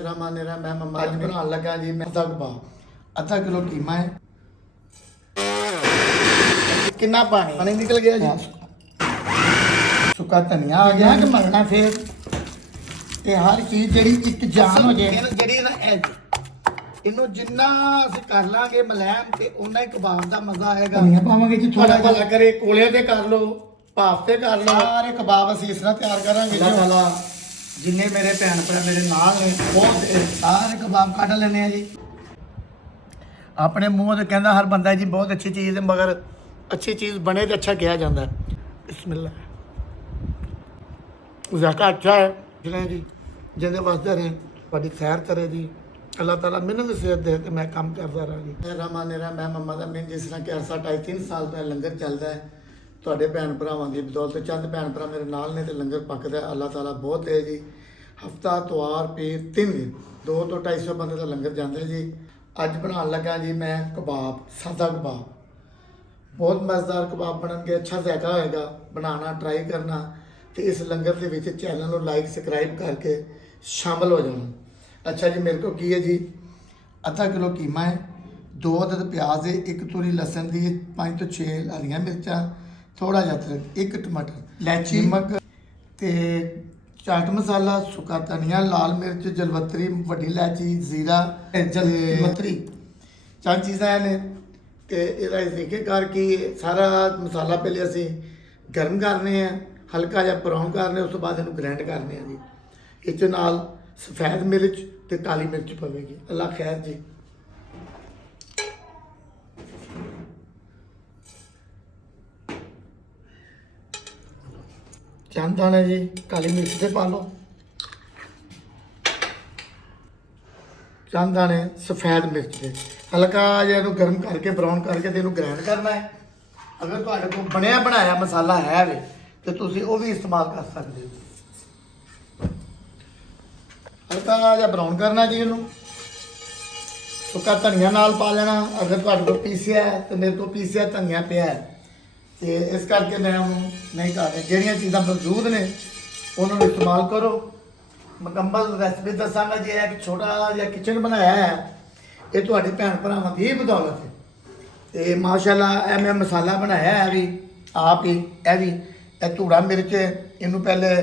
रमा नेरा मैं मम्मा अज बना लगा जी मैं आधा किलो कीमा है। कितना पानी निकल गया जी। सुक्का धनिया आ गया कि मलना फिर ते हर चीज जड़ी एक जान हो जाए जड़ी ना इन्हों जिन्ना ਅਸੀਂ ਕਰ ਲਾਂਗੇ ਮਲੈਮ ਤੇ ਉਹਨਾਂ ਹੀ ਕਬਾਬ ਦਾ ਮਜ਼ਾ ਆਏਗਾ। ਧਨੀਆ ਪਾਵਾਂਗੇ ਜੀ ਥੋੜਾ ਜਿਹਾ ਕਰੇ ਕੋਲੇ ਤੇ ਕਰ ਲਓ ਭਾਫ ਤੇ ਕਰ ਲਓ ਸਾਰੇ ਕਬਾਬ ਅਸੀਂ ਇਸ ਤਰ੍ਹਾਂ ਤਿਆਰ ਕਰਾਂਗੇ ਜੀ। ਅੱਲਾਹ ਜਿੰਨੇ ਮੇਰੇ ਭੈਣ ਭਰਾ ਮੇਰੇ ਨਾਲ ਨੇ ਬਹੁਤ ਸਾਰੇ ਕਬਾਬ ਕੱਢ ਲੈਣੇ ਆ ਜੀ। ਆਪਣੇ ਮੂੰਹ ਤੇ ਕਹਿੰਦਾ ਹਰ ਬੰਦਾ ਜੀ ਬਹੁਤ ਅੱਛੀ ਚੀਜ਼ ਹੈ ਮਗਰ ਅੱਛੀ ਚੀਜ਼ ਬਣੇ ਤੇ ਅੱਛਾ ਕਿਹਾ ਜਾਂਦਾ ਹੈ। ਬਿਸਮਿल्लाह ਜ਼ਾਕਾ ਅੱਛਾ ਹੈ ਜਿਹਨੇ ਜੀ ਜਿਹਦੇ ਵਾਸਤੇ ਰਹੇ ਤੁਹਾਡੀ ਖੈਰ ਕਰੇ ਜੀ। अल्लाह ताला मैंने भी सेहत दे तो मैं काम करता रहा जी। रमा नेरा मैं मम्मा का मैं जिस तरह कि अरसा 2.5-3 साल तो लंगर चलता है ਤੁਹਾਡੇ ਭੈਣ ਭਰਾਵਾਂ ਦੀ ਬਦੌਲਤ ਚੰਦ ਭੈਣ ਭਰਾ ਮੇਰੇ ਨਾਲ ਨੇ ਤੇ ਲੰਗਰ ਪੱਕਦਾ ਅੱਲਾਹ ਤਾਲਾ ਬਹੁਤ ਹੈ ਜੀ। ਹਫਤਾ ਤਵਾਰ ਪੀਰ 3 ਦਿਨ 200 ਤੋਂ 250 ਬੰਦੇ ਦਾ ਲੰਗਰ ਜਾਂਦਾ ਜੀ। ਅੱਜ ਬਣਾਉਣ ਲੱਗਾ ਜੀ ਮੈਂ ਕਬਾਬ ਸਾਦਾ ਕਬਾਬ ਬਹੁਤ ਮਜ਼ੇਦਾਰ ਕਬਾਬ ਬਣਨਗੇ ਅੱਛਾ ਜ਼ਾਇਕਾ ਹੋਏਗਾ। ਬਣਾਉਣਾ ਟਰਾਈ ਕਰਨਾ ਤੇ ਇਸ ਲੰਗਰ ਦੇ ਵਿੱਚ ਚੈਨਲ ਨੂੰ ਲਾਈਕ ਸਬਸਕ੍ਰਾਈਬ ਕਰਕੇ ਸ਼ਾਮਲ ਹੋ ਜਾਣਾ। अच्छा जी मेरे को की है जी आधा किलो कीमा है 2 अदद प्याज है 1 तूरी लसन की 5 तो 6 हरियाँ मिर्चा थोड़ा जिहा अदरक 1 टमाटर इलायची नमक ते चाट मसाला सुक्का धनिया लाल मिर्च जलवतरी वड्डी इलायची जीरा जलवतरी 4 चीज़ां ने ते इहदा तरीके करके सारा मसाला पहले असीं गर्म करने हैं हल्का जिहा ब्राउन करने उस तो बाद इहनूं ग्राइंड करने हैं जी। इस नाल सफेद मिर्च ते काली मिर्च पवेगी। अल्लाह खैर जी। चंद दाने जी काली मिर्च से पा लो चंद दाने सफेद मिर्च के हल्का जिहा इहनूं गर्म करके ब्राउन करके ते इहनूं ग्राइंड करना है। अगर तुहाडे कोल बनिया बनाया मसाला है वे तो तुसीं वो भी इस्तेमाल कर सकते हो। हल्का जिहा ब्राउन करना जी इनू सुक्का धनिया नाल पा लेना। अगर तुहाडे कोल पीसिया है तो मेरे को पीसिया धनिया पिया है तो इस करके मैं उन्होंने नहीं कर रहा। जिहड़ियां चीज़ां मौजूद ने उन्होंने इस्तेमाल करो। मुकम्मल रेसिपी दसांगा जी एक छोटा जिहा किचन बनाया है ये तुहाडे भैन भरावां दी बदौलत है। तो माशाअल्लाह ए मैं मसाला बनाया है भी आप ही ए भी ए धूड़ा मिर्च इनू पहले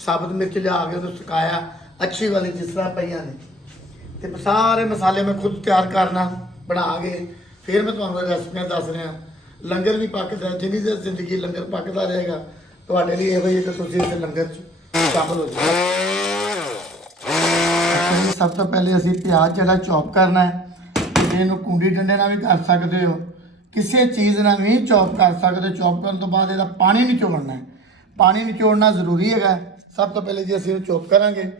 साबुत मिर्च लिया के उन्हें सुकाया अच्छी वाली जिस तरह पईयां ने ते सारे मसाले मैं खुद तैयार करना बना के फिर मैं तुहानूं रेसिपियां दस रहा। लंगर भी पकदा जिन्नी देर जिंदगी लंगर पकदा रहेगा तुहाडे लिए इहो ही कि तुसीं इस लंगर च शामिल हो जाओ। सब तो पहले असीं प्याज जिहड़ा चॉप करना है इहनूं कुंडी डंडे नाल भी कर सकदे हो किसी चीज़ नाल भी चॉप कर सकदे हो। चॉप करन तो बाद इहदा पानी निचोड़ना है पानी निचोड़ना जरूरी है। सब तो पहले जी असीं इहनूं चॉप करांगे।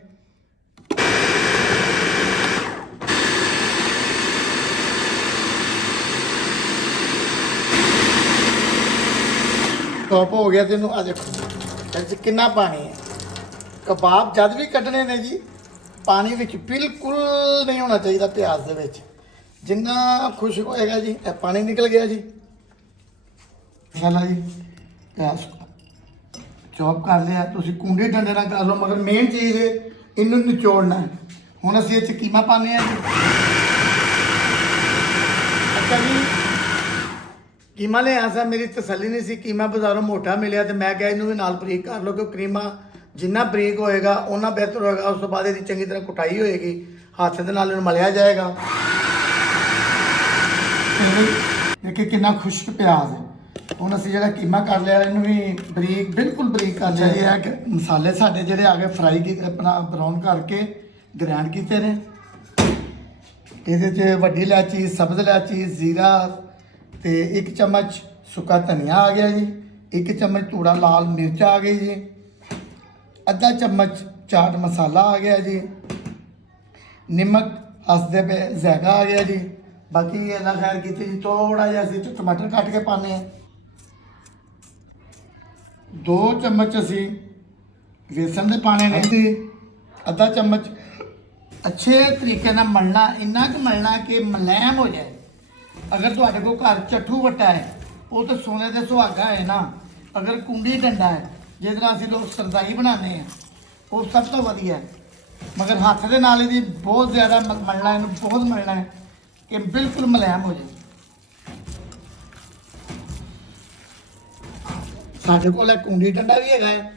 टॉप हो गया तेन आ देखो कितना पानी है। कबाब जद भी कटने ने जी पानी विच बिल्कुल नहीं होना चाहिए प्याज दे विच जिन्ना खुशक होएगा जी पानी निकल गया जी। मसाला जी प्याज चॉप कर लिया तुसीं कुंडे डंडे नाल कर लो मगर मेन चीज़ इनू निचोड़ना है। हुण असीं इह च कीमा पाने जी। अच्छा जी कीमा लिया सा मेरी तसल्ली नहीं सी कीमा बाजारों मोटा मिलिया तो मैं क्या इनू भी नाल बरीक कर लो क्योंकि कीमा जिन्ना बरीक होएगा उन्ना बेहतर होएगा। उस तो बाद इसकी चंगी तरह कुटाई होएगी हाथ के नाल मलिया जाएगा। देखिए कितना खुश्क प्याज है। हुण असीं जिहड़ा कीमा कर लिया इनू भी बरीक बिल्कुल बरीक कर लिया। ये है कि मसाले साडे जिहड़े आ गए फ्राई की अपना ब्राउन करके ग्राइंड कीते ने। इहदे च वड्डी इलायची सब्ज़ इलायची जीरा ते 1 चम्मच सुक्का धनिया आ गया जी 1 चम्मच धूड़ा लाल मिर्च आ गई जी आधा चम्मच चाट मसाला आ गया जी नमक हसदे पे ज़ायका आ गया जी। बाकी अल्लाह खैर की जी थोड़ा जिहा असीं टमाटर कट के पाने हैं। 2 चम्मच असीं बेसन दे पाने ने जी आधा चम्मच अच्छे तरीके नाल मलना इन्ना क मलना कि मुलायम हो जाए। अगर तुहाडे कोल घर चट्ठू वट्टा है वो तो सोने का सुहागा है ना। अगर कुंडी डंडा है जिस तरह असीं लोग सरदाई बनाने हैं वो सब तो वधिया है। ਮਗਰ ਹੱਥ ਦੇ ਨਾਲ ਇਹਦੀ ਬਹੁਤ ਜ਼ਿਆਦਾ ਮਲਣਾ, ਇਹਨੂੰ ਬਹੁਤ ਮਲਣਾ ਹੈ ਕਿ ਬਿਲਕੁਲ ਮੁਲਾਇਮ ਹੋ ਜਾਏ। ਸਾਡੇ ਕੋਲ ਕੁੰਡੀ ਡੰਡਾ ਵੀ ਹੈਗਾ ਹੈ,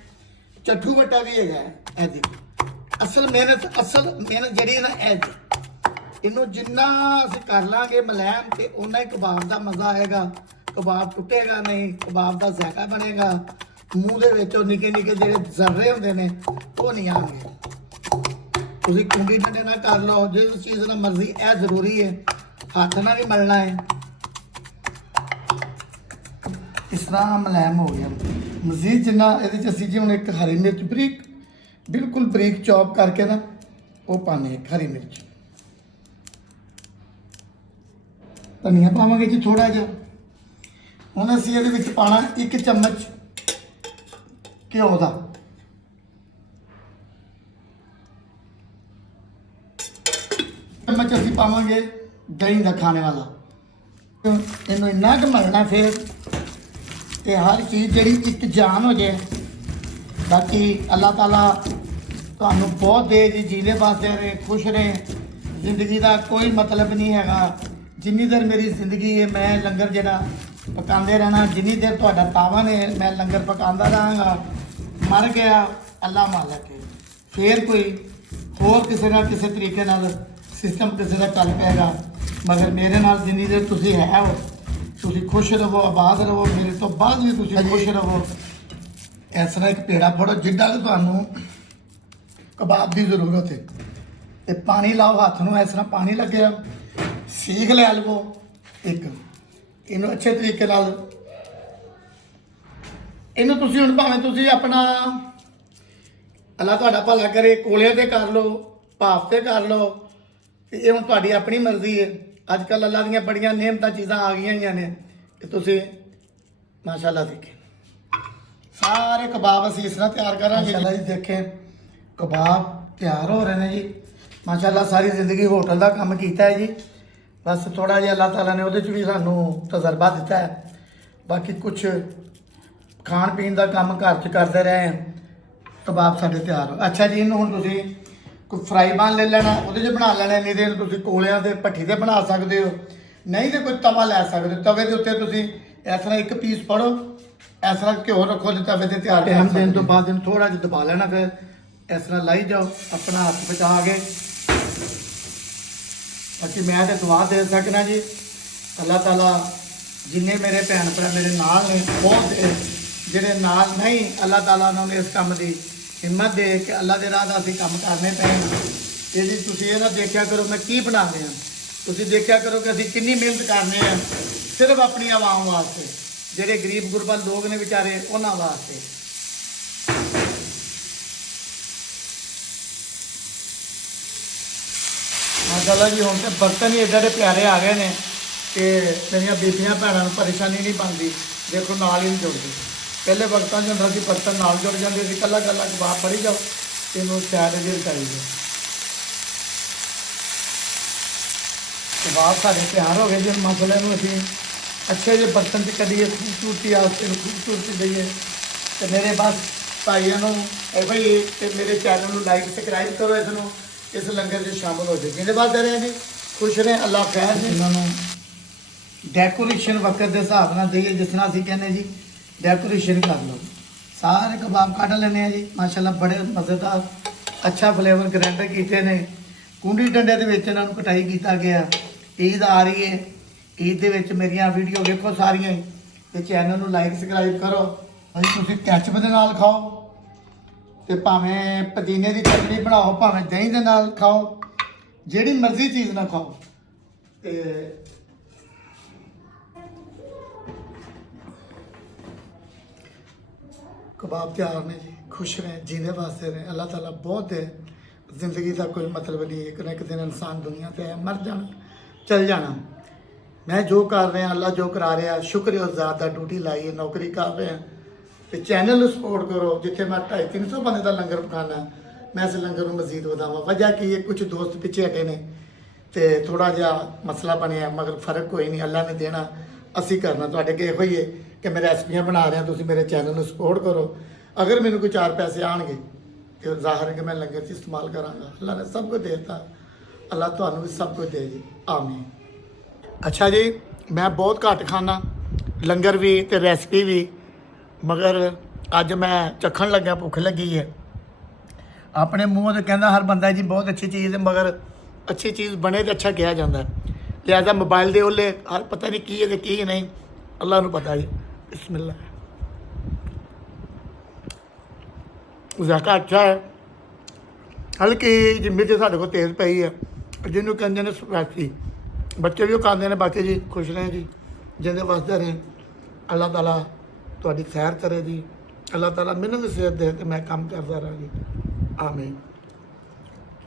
ਚੱਠੂ ਵੱਟਾ ਵੀ ਹੈਗਾ ਹੈ। ਇਹ ਦੇਖੋ ਅਸਲ ਮਿਹਨਤ ਜਿਹੜੀ ਹੈ ਨਾ, ਇਹ ਜੀ ਇਹਨੂੰ ਜਿੰਨਾ ਅਸੀਂ ਕਰ ਲਾਂਗੇ ਮੁਲਾਇਮ ਤੇ ਉਨਾ ਹੀ ਕਬਾਬ ਦਾ ਮਜ਼ਾ ਆਏਗਾ। ਕਬਾਬ ਟੁੱਟੇਗਾ ਨਹੀਂ, ਕਬਾਬ ਦਾ ਜ਼ਾਇਕਾ ਬਣੇਗਾ, ਮੂੰਹ ਦੇ ਵਿੱਚ ਉਹ ਨਿੱਕੇ ਨਿੱਕੇ ਜਿਹੜੇ ਜ਼ਰਰੇ ਹੁੰਦੇ ਨੇ ਉਹ ਨਹੀਂ ਆਉਣਗੇ। ਤੁਸੀਂ ਕੁੰਡੀ ਡੰਡੇ ਨਾਲ ਕਰ ਲਓ, ਜਿਸ ਚੀਜ਼ ਨਾਲ ਮਰਜ਼ੀ। ਇਹ ਜ਼ਰੂਰੀ ਹੈ ਹੱਥ ਨਾਲ ਵੀ ਮਲਣਾ ਹੈ। ਇਸ ਤਰ੍ਹਾਂ ਮੁਲਾਇਮ ਹੋ ਗਿਆ। ਮਜ਼ੀਦ ਜਿੰਨਾ ਇਹਦੇ 'ਚ ਅਸੀਂ ਜੀ ਹੁਣ ਇੱਕ ਹਰੀ ਮਿਰਚ ਬਰੀਕ, ਬਿਲਕੁਲ ਬਰੀਕ ਚੌਪ ਕਰਕੇ ਨਾ ਉਹ ਪਾਣੇ, ਹਰੀ ਮਿਰਚ। ਧਨੀਆ ਪਾਵਾਂਗੇ ਜੀ ਥੋੜਾ ਜਿਹਾ। ਹੁਣ ਅਸੀਂ ਇਹਦੇ ਵਿੱਚ ਪਾਣਾ 1 ਚਮਚ ਘਿਓ ਦਾ, ਚਮਚ ਅਸੀਂ ਪਾਵਾਂਗੇ ਦਹੀਂ ਦਾ ਖਾਣੇ ਵਾਲਾ। ਇਹਨੂੰ ਇੰਨਾ ਕੁ ਮਲਣਾ ਫਿਰ ਤੇ ਹਰ ਚੀਜ਼ ਜਿਹੜੀ ਇੱਕ ਜਾਨ ਹੋ ਜਾਏ। ਬਾਕੀ ਅੱਲਾਹ ਤਾਲਾ ਤੁਹਾਨੂੰ ਬਹੁਤ ਦੇ ਜੀ, ਜੀਣੇ ਵਾਸਤੇ ਰਹੇ, ਖੁਸ਼ ਰਹੇ। ਜ਼ਿੰਦਗੀ ਦਾ ਕੋਈ ਮਤਲਬ ਨਹੀਂ ਹੈਗਾ। ਜਿੰਨੀ ਦੇਰ ਮੇਰੀ ਜ਼ਿੰਦਗੀ ਹੈ ਮੈਂ ਲੰਗਰ ਜਿਹੜਾ ਪਕਾਉਂਦੇ ਰਹਿਣਾ। ਜਿੰਨੀ ਦੇਰ ਤੁਹਾਡਾ ਤਾਵਨ ਹੈ ਮੈਂ ਲੰਗਰ ਪਕਾਉਂਦਾ ਰਹਾਂਗਾ। ਮਰ ਗਿਆ ਅੱਲਾਹ ਮਾਲਕ ਹੈ, ਫਿਰ ਕੋਈ ਹੋਰ ਕਿਸੇ ਨਾਲ ਕਿਸੇ ਤਰੀਕੇ ਨਾਲ ਸਿਸਟਮ ਕਿਸੇ ਦਾ ਚੱਲ ਪਏਗਾ। ਮਗਰ ਮੇਰੇ ਨਾਲ ਜਿੰਨੀ ਦੇਰ ਤੁਸੀਂ ਹੈ ਹੋ, ਤੁਸੀਂ ਖੁਸ਼ ਰਹੋ, ਆਬਾਦ ਰਹੋ। ਮੇਰੇ ਤੋਂ ਬਾਅਦ ਵੀ ਤੁਸੀਂ ਖੁਸ਼ ਰਹੋ। ਇਸ ਤਰ੍ਹਾਂ ਇੱਕ ਪੇੜਾ ਫੜੋ ਜਿੱਦਾਂ ਕਿ ਤੁਹਾਨੂੰ ਕਬਾਬ ਦੀ ਜ਼ਰੂਰਤ ਹੈ, ਤੇ ਪਾਣੀ ਲਾਓ ਹੱਥ ਨੂੰ। ਇਸ ਤਰ੍ਹਾਂ ਪਾਣੀ ਲੱਗਿਆ, ਸੀਖ ਲੈ ਲਵੋ ਇੱਕ। ਇਹਨੂੰ ਅੱਛੇ ਤਰੀਕੇ ਨਾਲ ਇਹਨੂੰ ਤੁਸੀਂ ਹੁਣ ਭਾਵੇਂ ਤੁਸੀਂ ਆਪਣਾ ਅੱਲਾ ਤੁਹਾਡਾ ਭਲਾ ਕਰੇ ਕੋਲੇ ਤੇ ਕਰ ਲਓ, ਭਾਫ ਤੇ ਕਰ ਲਓ। ਇਹ ਹੁਣ ਤੁਹਾਡੀ ਆਪਣੀ ਮਰਜ਼ੀ ਹੈ। ਅੱਜ ਕੱਲ੍ਹ ਅੱਲਾ ਦੀਆਂ ਬੜੀਆਂ ਨਿਯਮਤਾਂ ਚੀਜ਼ਾਂ ਆ ਗਈਆਂ ਹੋਈਆਂ ਨੇ ਕਿ ਤੁਸੀਂ ਮਾਸ਼ਾਅੱਲਾ ਦੇਖੇ ਸਾਰੇ ਕਬਾਬ ਅਸੀਂ ਇਸ ਤਰ੍ਹਾਂ ਤਿਆਰ ਕਰਾਂਗੇ। ਮਾਸ਼ਾਅੱਲਾ ਜੀ ਦੇਖੇ ਕਬਾਬ ਤਿਆਰ ਹੋ ਰਹੇ ਨੇ ਜੀ। ਮਾਸ਼ਾਅੱਲਾ ਸਾਰੀ ਜ਼ਿੰਦਗੀ ਹੋਟਲ ਦਾ ਕੰਮ ਕੀਤਾ ਹੈ ਜੀ। ਬਸ ਥੋੜਾ ਜਿਹਾ ਅੱਲਾਹ ਤਾਲਾ ਨੇ ਉਹਦੇ 'ਚ ਵੀ ਸਾਨੂੰ ਤਜਰਬਾ ਦਿੱਤਾ ਹੈ। ਬਾਕੀ ਕੁਛ ਖਾਣ ਪੀਣ ਦਾ ਕੰਮ ਘਰ 'ਚ ਕਰਦੇ ਰਹੇ ਹਾਂ। ਕਬਾਬ ਸਾਡੇ ਤਿਆਰ ਹੋ। ਅੱਛਾ ਜੀ, ਇਹਨੂੰ ਹੁਣ ਤੁਸੀਂ ਕੋਈ ਫਰਾਈ ਪੈਨ ਲੈ ਲੈਣਾ, ਉਹਦੇ 'ਚ ਬਣਾ ਲੈਣਾ। ਨਹੀਂ ਤੇ ਤੁਸੀਂ ਕੋਲਿਆਂ ਤੇ ਭੱਠੀ ਤੇ ਬਣਾ ਸਕਦੇ ਹੋ, ਨਹੀਂ ਤੇ ਕੋਈ ਤਵਾ ਲੈ ਸਕਦੇ ਹੋ। ਤਵੇ ਦੇ ਉੱਤੇ ਤੁਸੀਂ ਇਸ ਤਰ੍ਹਾਂ ਇੱਕ ਪੀਸ ਫੜੋ, ਇਸ ਤਰ੍ਹਾਂ ਘਿਓ ਰੱਖੋ ਤੇ ਤਵੇ ਤੇ ਤਿਆਰ ਟਾਈਮ ਦੇਣ ਤੋਂ ਬਾਅਦ ਇਹਨੂੰ ਥੋੜਾ ਜਿਹਾ ਦਬਾ ਲੈਣਾ। ਫਿਰ ਇਸ ਤਰ੍ਹਾਂ ਲਾਈ ਜਾਓ ਆਪਣਾ ਹੱਥ ਬਚਾ ਕੇ। ਬਾਕੀ ਮੈਂ ਤੇ ਦੁਆ ਦੇ ਸਕਣਾ ਜੀ, ਅੱਲਾਹ ਤਾਲਾ ਜਿੰਨੇ ਮੇਰੇ ਭੈਣ ਭਰਾ ਮੇਰੇ ਨਾਲ ਨੇ, ਬਹੁਤ ਜਿਹੜੇ ਨਾਲ ਨਹੀਂ, ਅੱਲਾਹ ਤਾਲਾ ਉਹਨਾਂ ਨੂੰ ਇਸ ਕੰਮ ਦੀ ਹਿੰਮਤ ਦੇ ਕਿ ਅੱਲਾਹ ਦੇ ਰਾਹ ਦਾ ਅਸੀਂ ਕੰਮ ਕਰਨੇ ਪੈਣ। ਇਹਦੀ ਤੁਸੀਂ ਇਹ ਨਾ ਦੇਖਿਆ ਕਰੋ ਮੈਂ ਕੀ ਬਣਾਉਂਦੇ ਹਾਂ, ਤੁਸੀਂ ਦੇਖਿਆ ਕਰੋ ਕਿ ਅਸੀਂ ਕਿੰਨੀ ਮਿਹਨਤ ਕਰਨੇ ਆ ਸਿਰਫ ਆਪਣੀ ਆਵਾਮ ਵਾਸਤੇ, ਜਿਹੜੇ ਗਰੀਬ ਗੁਰਬਾ ਲੋਕ ਨੇ ਵਿਚਾਰੇ ਉਹਨਾਂ ਵਾਸਤੇ। ਮਾਸ਼ਾਅੱਲਾ ਜੀ ਹੁਣ ਤੇ ਬਰਤਨ ਹੀ ਇੱਦਾਂ ਦੇ ਪਿਆਰੇ ਆ ਗਏ ਨੇ ਕਿ ਮੇਰੀਆਂ ਬੀਬੀਆਂ ਭੈਣਾਂ ਨੂੰ ਪਰੇਸ਼ਾਨੀ ਨਹੀਂ ਬਣਦੀ। ਦੇਖੋ ਨਾਲ ਹੀ ਨਹੀਂ ਜੁੜਦੇ। ਪਹਿਲੇ ਵਕਤਾਂ 'ਚ ਹੁੰਦਾ ਸੀ ਬਰਤਨ ਨਾਲ ਜੁੜ ਜਾਂਦੇ ਸੀ, ਕੱਲਾ ਕੱਲਾ ਕਬਾਬ ਫੜੀ ਜਾਓ ਤੇ ਇਹਨੂੰ ਸਾਈਡ ਜਿਹੇ ਕਰੀ ਜਾਓ। ਕਬਾਬ ਸਾਡੇ ਤਿਆਰ ਹੋ ਗਏ ਜੀ। ਮਸਲੇ ਨੂੰ ਅਸੀਂ ਅੱਛੇ ਜਿਹੇ ਬਰਤਨ 'ਚ ਕੱਢੀਏ, ਖੂਬਸੂਰਤੀ ਆਸਤੇ ਨੂੰ ਖੂਬਸੂਰਤੀ ਦਈਏ। ਤੇ ਮੇਰੇ ਬਸ ਭਾਈਆਂ ਨੂੰ ਇਹੋ ਹੀ ਕਿ ਮੇਰੇ ਚੈਨਲ ਨੂੰ ਲਾਈਕ ਸਬਸਕ੍ਰਾਈਬ ਕਰੋ, ਇਸ ਨੂੰ ਇਸ ਲੰਗਰ 'ਚ ਸ਼ਾਮਲ ਹੋ ਜਾਏ। ਜਿਹਦੇ ਬਾਅਦ ਦੇ ਰਹੇ ਜੀ ਖੁਸ਼ ਨੇ, ਅੱਲਾਹ ਖੈਰ ਜੀ। ਇਹਨਾਂ ਨੂੰ ਡੈਕੋਰੇਸ਼ਨ ਵਕਤ ਦੇ ਹਿਸਾਬ ਨਾਲ ਦਈਏ, ਜਿਸ ਤਰ੍ਹਾਂ ਅਸੀਂ ਕਹਿੰਦੇ ਜੀ ਡੈਕੋਰੇਸ਼ਨ ਕਰ ਲਓ। ਸਾਰੇ ਕਬਾਬ ਕੱਢ ਲੈਣੇ ਆ ਜੀ ਮਾਸ਼ਾਅੱਲਾ, ਬੜੇ ਮਜ਼ੇਦਾਰ ਅੱਛਾ ਫਲੇਵਰ ਗ੍ਰੈਂਡਰ ਕੀਤੇ ਨੇ। ਕੁੰਡੀ ਡੰਡੇ ਦੇ ਵਿੱਚ ਇਹਨਾਂ ਨੂੰ ਕਟਾਈ ਕੀਤਾ ਗਿਆ। ਈਦ ਆ ਰਹੀ ਹੈ, ਈਦ ਦੇ ਵਿੱਚ ਮੇਰੀਆਂ ਵੀਡੀਓ ਵੇਖੋ ਸਾਰੀਆਂ ਹੀ, ਤੇ ਚੈਨਲ ਨੂੰ ਲਾਈਕ ਸਬਸਕ੍ਰਾਈਬ ਕਰੋ। ਭਾਈ ਤੁਸੀਂ ਕੈਚਅਪ ਦੇ ਨਾਲ ਖਾਓ ਤੇ ਭਾਵੇਂ ਪੁਦੀਨੇ ਦੀ ਚਟਨੀ ਬਣਾਓ, ਭਾਵੇਂ ਦਹੀਂ ਦੇ ਨਾਲ ਖਾਓ, ਜਿਹੜੀ ਮਰਜ਼ੀ ਚੀਜ਼ ਨਾਲ ਖਾਓ। ਤੇ ਕਬਾਬ ਤਿਆਰ ਨੇ ਜੀ, ਖੁਸ਼ ਨੇ, ਜੀਣੇ ਵਾਸਤੇ ਨੇ। ਅੱਲਾਹ ਤਾਲਾ ਬਹੁਤ ਹੈ। ਜ਼ਿੰਦਗੀ ਦਾ ਕੋਈ ਮਤਲਬ ਨਹੀਂ, ਇੱਕ ਨਾ ਇੱਕ ਦਿਨ ਇਨਸਾਨ ਦੁਨੀਆ ਤੇ ਹੈ, ਮਰ ਜਾਣਾ, ਚਲ ਜਾਣਾ। ਮੈਂ ਜੋ ਕਰ ਰਿਹਾ, ਅੱਲਾਹ ਜੋ ਕਰਾ ਰਿਹਾ, ਸ਼ੁਕਰ ਹੈ ਉਸ ਜ਼ਾਤ ਦਾ। ਡਿਊਟੀ ਲਾਈ ਹੈ, ਨੌਕਰੀ ਕਰ ਰਿਹਾ ਤੇ ਚੈਨਲ ਨੂੰ ਸਪੋਰਟ ਕਰੋ। ਜਿੱਥੇ ਮੈਂ 250-300 ਬੰਦੇ ਦਾ ਲੰਗਰ ਪਕਾਉਣਾ, ਮੈਂ ਇਸ ਲੰਗਰ ਨੂੰ ਮਜ਼ੀਦ ਵਧਾਵਾਂ। ਵਜ੍ਹਾ ਕੀ ਹੈ, ਕੁਝ ਦੋਸਤ ਪਿੱਛੇ ਹਟੇ ਨੇ ਤੇ ਥੋੜਾ ਜਿਹਾ ਮਸਲਾ ਬਣਿਆ, ਮਗਰ ਫਰਕ ਕੋਈ ਨਹੀਂ, ਅੱਲਾਹ ਨੇ ਦੇਣਾ, ਅਸੀਂ ਕਰਨਾ। ਤੁਹਾਡੇ ਅੱਗੇ ਇਹੋ ਹੀ ਹੈ ਕਿ ਮੈਂ ਰੈਸਪੀਆਂ ਬਣਾ ਰਿਹਾ, ਤੁਸੀਂ ਮੇਰੇ ਚੈਨਲ ਨੂੰ ਸਪੋਰਟ ਕਰੋ। ਅਗਰ ਮੈਨੂੰ ਕੋਈ 4 ਪੈਸੇ ਆਣਗੇ ਤੇ ਜ਼ਾਹਰ ਹੈ ਕਿ ਮੈਂ ਲੰਗਰ 'ਚ ਇਸਤੇਮਾਲ ਕਰਾਂਗਾ। ਅੱਲਾ ਨੇ ਸਭ ਕੁਝ ਦੇ ਦਿੱਤਾ, ਅੱਲਾ ਤੁਹਾਨੂੰ ਵੀ ਸਭ ਕੁਝ ਦੇ ਜੀ, ਆਮੀਨ। ਅੱਛਾ ਜੀ, ਮੈਂ ਬਹੁਤ ਘੱਟ ਖਾਣਾ ਲੰਗਰ ਵੀ ਤੇ ਰੈਸਪੀ ਵੀ, ਮਗਰ ਅੱਜ ਮੈਂ ਚੱਖਣ ਲੱਗਿਆ, ਭੁੱਖ ਲੱਗੀ ਹੈ। ਆਪਣੇ ਮੂੰਹ ਤੇ ਕਹਿੰਦਾ ਹਰ ਬੰਦਾ ਜੀ ਬਹੁਤ ਅੱਛੀ ਚੀਜ਼ ਹੈ, ਮਗਰ ਅੱਛੀ ਚੀਜ਼ ਬਣੇ ਤੇ ਅੱਛਾ ਕਿਹਾ ਜਾਂਦਾ ਹੈ। ਲਿਹਾਜ਼ਾ ਮੋਬਾਈਲ ਦੇ ਉਹਲੇ ਹਰ ਪਤਾ ਨਹੀਂ ਕੀ ਹੈ ਤੇ ਕੀ ਨਹੀਂ, ਅੱਲਾ ਨੂੰ ਪਤਾ ਜੀ। ਬਿਸਮਿल्लाह। ਜ਼ਾਕਾ ਅੱਛਾ ਹੈ, ਹਲਕੀ ਜਿਹੀ ਮਿਰਚ ਸਾਡੇ ਕੋਲ ਤੇਜ਼ ਪਈ ਹੈ, ਜਿਹਨੂੰ ਕਹਿੰਦੇ ਨੇ ਸਪਾਈਸੀ। ਬੱਚੇ ਵੀ ਉਹ ਖਾਂਦੇ ਨੇ। ਬਾਕੀ ਜੀ ਖੁਸ਼ ਰਹੇ ਜੀ, ਜਿੰਦੇ ਵਸਦੇ ਰਹੇ। ਅੱਲਾਹ ਤਾਲਾ ਤੁਹਾਡੀ ਖੈਰ ਕਰੇ ਜੀ, ਅੱਲਾਹ ਤਾਲਾ ਮੈਨੂੰ ਵੀ ਸਿਹਤ ਦੇ ਤੇ ਮੈਂ ਕੰਮ ਕਰਦਾ ਰਹਾਂ ਜੀ, ਆਮੀਨ।